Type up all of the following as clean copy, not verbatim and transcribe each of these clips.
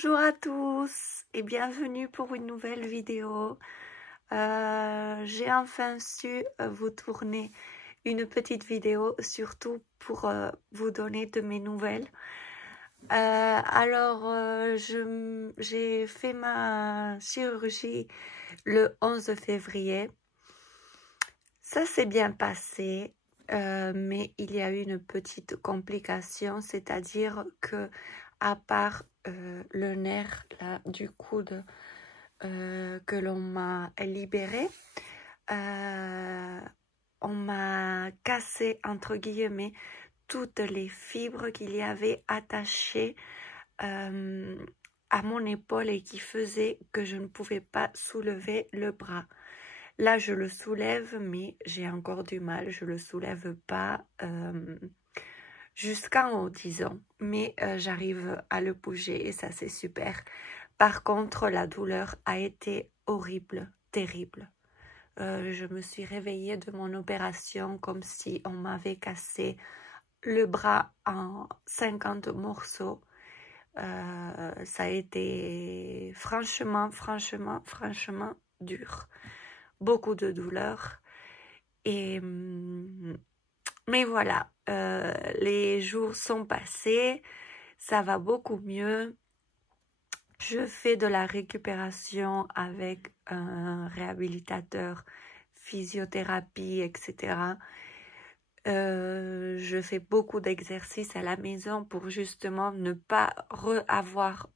Bonjour à tous et bienvenue pour une nouvelle vidéo. J'ai enfin su vous tourner une petite vidéo, surtout pour vous donner de mes nouvelles. J'ai fait ma chirurgie le 11 février. Ça s'est bien passé, mais il y a eu une petite complication, c'est-à-dire que à part le nerf là, du coude que l'on m'a libéré, on m'a cassé entre guillemets toutes les fibres qu'il y avait attachées à mon épaule et qui faisaient que je ne pouvais pas soulever le bras. Là, je le soulève, mais j'ai encore du mal. Je le soulève pas jusqu'en haut, disons. Mais j'arrive à le bouger et ça, c'est super. Par contre, la douleur a été horrible, terrible. Je me suis réveillée de mon opération comme si on m'avait cassé le bras en 50 morceaux. Ça a été franchement dur. Beaucoup de douleur. Mais voilà, les jours sont passés, ça va beaucoup mieux. Je fais de la récupération avec un réhabilitateur, physiothérapie, etc. Je fais beaucoup d'exercices à la maison pour justement ne pas avoir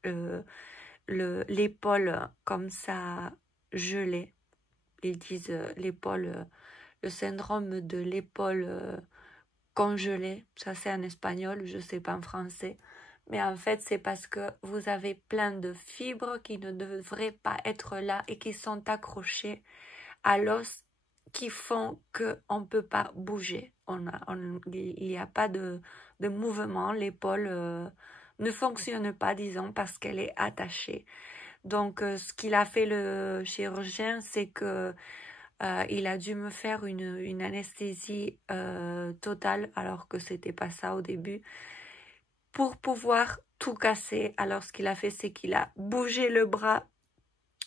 l'épaule comme ça gelée. Ils disent l'épaule, le syndrome de l'épaule congelée. Ça c'est en espagnol, je ne sais pas en français. Mais en fait, c'est parce que vous avez plein de fibres qui ne devraient pas être là et qui sont accrochées à l'os qui font qu'on ne peut pas bouger. Il n'y a pas de mouvement. L'épaule ne fonctionne pas, disons, parce qu'elle est attachée. Donc, ce qu'il a fait le chirurgien, c'est que il a dû me faire une anesthésie totale, alors que c'était pas ça au début, pour pouvoir tout casser. Alors, ce qu'il a fait, c'est qu'il a bougé le bras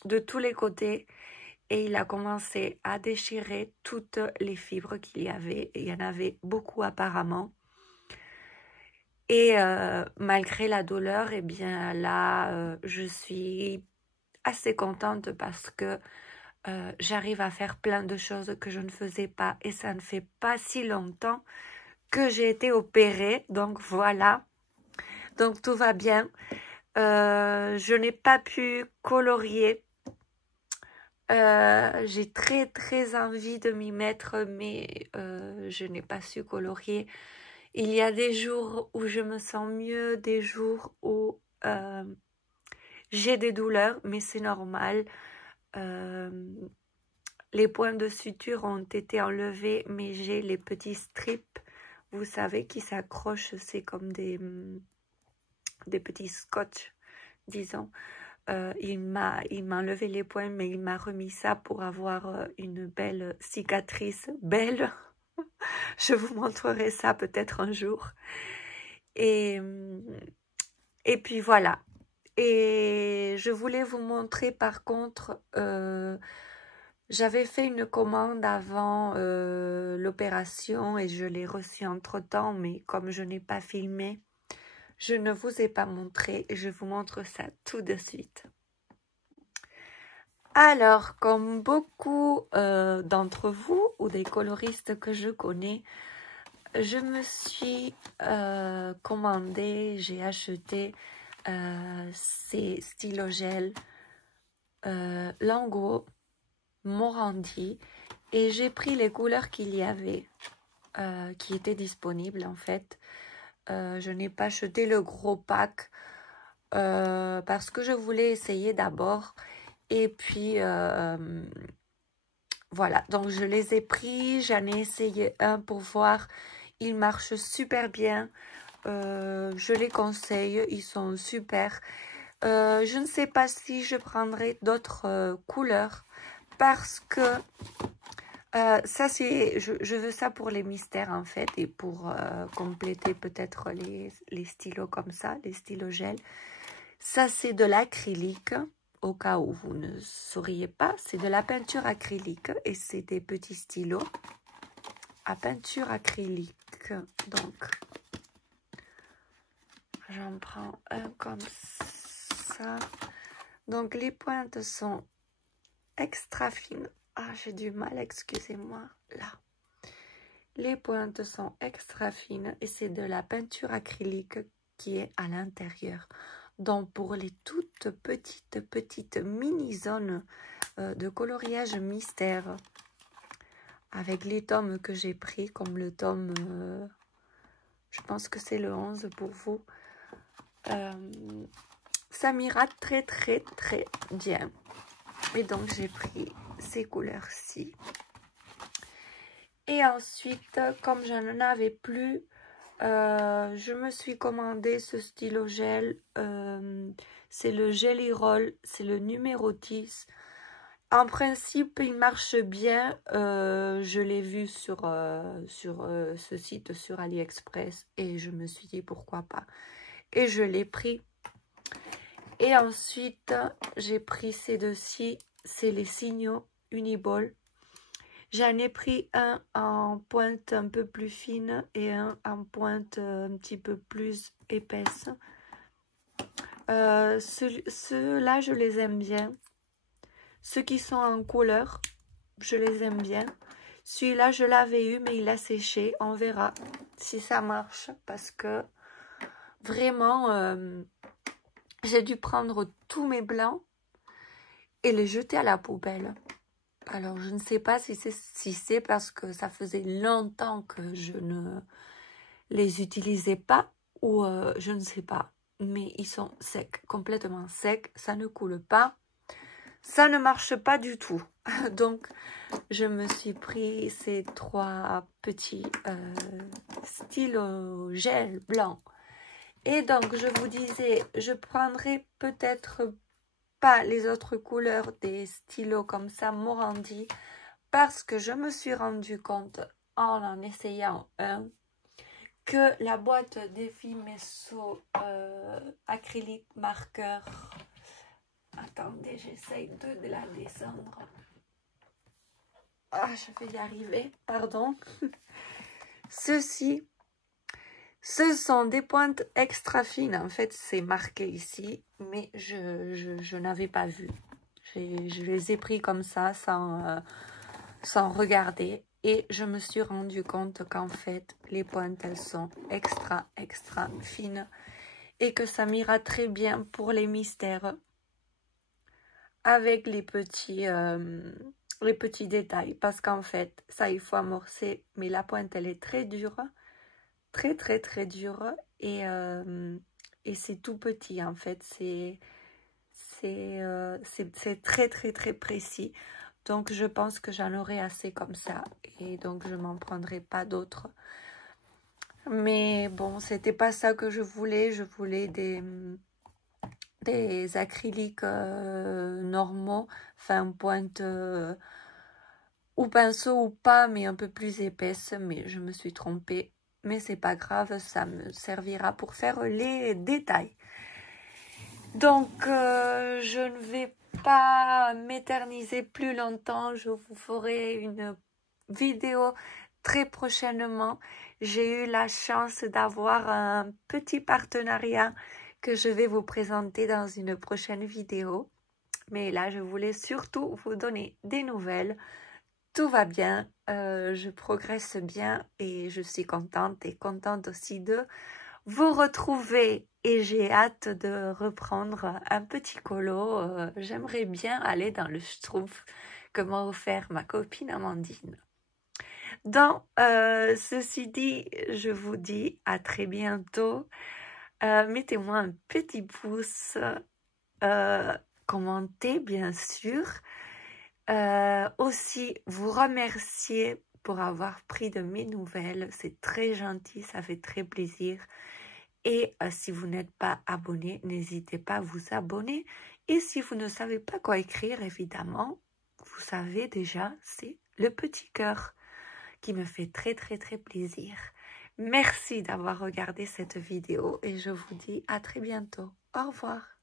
de tous les côtés et il a commencé à déchirer toutes les fibres qu'il y avait. Et il y en avait beaucoup apparemment. Et malgré la douleur, eh bien là, je suis assez contente parce que j'arrive à faire plein de choses que je ne faisais pas. Et ça ne fait pas si longtemps que j'ai été opérée. Donc voilà. Donc tout va bien. Je n'ai pas pu colorier. J'ai très envie de m'y mettre, mais je n'ai pas su colorier. Il y a des jours où je me sens mieux, des jours où j'ai des douleurs, mais c'est normal. Les points de suture ont été enlevés, mais j'ai les petits strips, vous savez, qui s'accrochent. C'est comme des petits scotch, disons. Il m'a enlevé les points, mais il m'a remis ça pour avoir une belle cicatrice. Belle. Je vous montrerai ça peut-être un jour. Et puis voilà. Et je voulais vous montrer par contre, j'avais fait une commande avant l'opération et je l'ai reçue entre-temps, mais comme je n'ai pas filmé, je ne vous ai pas montré. Je vous montre ça tout de suite. Alors, comme beaucoup d'entre vous ou des coloristes que je connais, je me suis commandé, j'ai acheté ces stylos gel Lango, Morandi, et j'ai pris les couleurs qu'il y avait, qui étaient disponibles en fait. Je n'ai pas acheté le gros pack parce que je voulais essayer d'abord. Et puis, voilà, donc je les ai pris, j'en ai essayé un pour voir. Ils marchent super bien, je les conseille, ils sont super. Je ne sais pas si je prendrai d'autres couleurs parce que ça c'est, je veux ça pour les mystères en fait et pour compléter peut-être les stylos comme ça, les stylos gel. Ça, c'est de l'acrylique. Au cas où vous ne sauriez pas, c'est de la peinture acrylique et c'est des petits stylos à peinture acrylique. Donc, j'en prends un comme ça. Donc, les pointes sont extra fines. Ah, j'ai du mal, excusez-moi. Là. Les pointes sont extra fines et c'est de la peinture acrylique qui est à l'intérieur. Donc, pour les toutes petites mini-zones de coloriage mystère, avec les tomes que j'ai pris, comme le tome, je pense que c'est le 11 pour vous, ça m'ira très bien. Et donc, j'ai pris ces couleurs-ci. Et ensuite, comme je n'en avais plus, je me suis commandé ce stylo gel. C'est le Jelly Roll, c'est le numéro 10. En principe, il marche bien. Je l'ai vu sur ce site, sur AliExpress. Et je me suis dit, pourquoi pas. Et je l'ai pris. Et ensuite, j'ai pris ces deux-ci. C'est les signaux Uniball. J'en ai pris un en pointe un peu plus fine et un en pointe un petit peu plus épaisse. Ceux-là, je les aime bien. Ceux qui sont en couleur, je les aime bien. Celui-là, je l'avais eu, mais il a séché. On verra si ça marche parce que vraiment, j'ai dû prendre tous mes blancs et les jeter à la poubelle. Alors, je ne sais pas si c'est parce que ça faisait longtemps que je ne les utilisais pas ou je ne sais pas. Mais ils sont secs, complètement secs. Ça ne coule pas. Ça ne marche pas du tout. Donc, je me suis pris ces trois petits stylos gel blanc. Et donc, je vous disais, je prendrai peut-être pas les autres couleurs des stylos comme ça, Morandi, parce que je me suis rendu compte en essayant un que la boîte Défi Messo acrylique marqueur, attendez, j'essaye de la descendre. Ah, je vais y arriver, pardon. Ceci, ce sont des pointes extra fines. En fait, c'est marqué ici, mais je n'avais pas vu. Je les ai pris comme ça, sans regarder. Et je me suis rendu compte qu'en fait, les pointes, elles sont extra fines. Et que ça m'ira très bien pour les mystères. Avec les petits détails. Parce qu'en fait, ça, il faut amorcer. Mais la pointe, elle est très dure. Très dure. Et c'est tout petit, en fait. C'est très précis. Donc, je pense que j'en aurai assez comme ça. Et donc, je m'en prendrai pas d'autres. Mais bon, c'était pas ça que je voulais. Je voulais des acryliques normaux. Enfin, pointe ou pinceau ou pas, mais un peu plus épaisse. Mais je me suis trompée. Mais c'est pas grave, ça me servira pour faire les détails. Donc, je ne vais pas m'éterniser plus longtemps. Je vous ferai une vidéo très prochainement. J'ai eu la chance d'avoir un petit partenariat que je vais vous présenter dans une prochaine vidéo. Mais là, je voulais surtout vous donner des nouvelles. Tout va bien, je progresse bien et je suis contente et contente aussi de vous retrouver. Et j'ai hâte de reprendre un petit colo. J'aimerais bien aller dans le Schtroumpf que m'a offert ma copine Amandine. Donc, ceci dit, je vous dis à très bientôt. Mettez-moi un petit pouce, commentez bien sûr. Aussi, vous remercier pour avoir pris de mes nouvelles. C'est très gentil, ça fait très plaisir. Et si vous n'êtes pas abonné, n'hésitez pas à vous abonner. Et si vous ne savez pas quoi écrire, évidemment, vous savez déjà, c'est le petit cœur qui me fait très plaisir. Merci d'avoir regardé cette vidéo et je vous dis à très bientôt. Au revoir.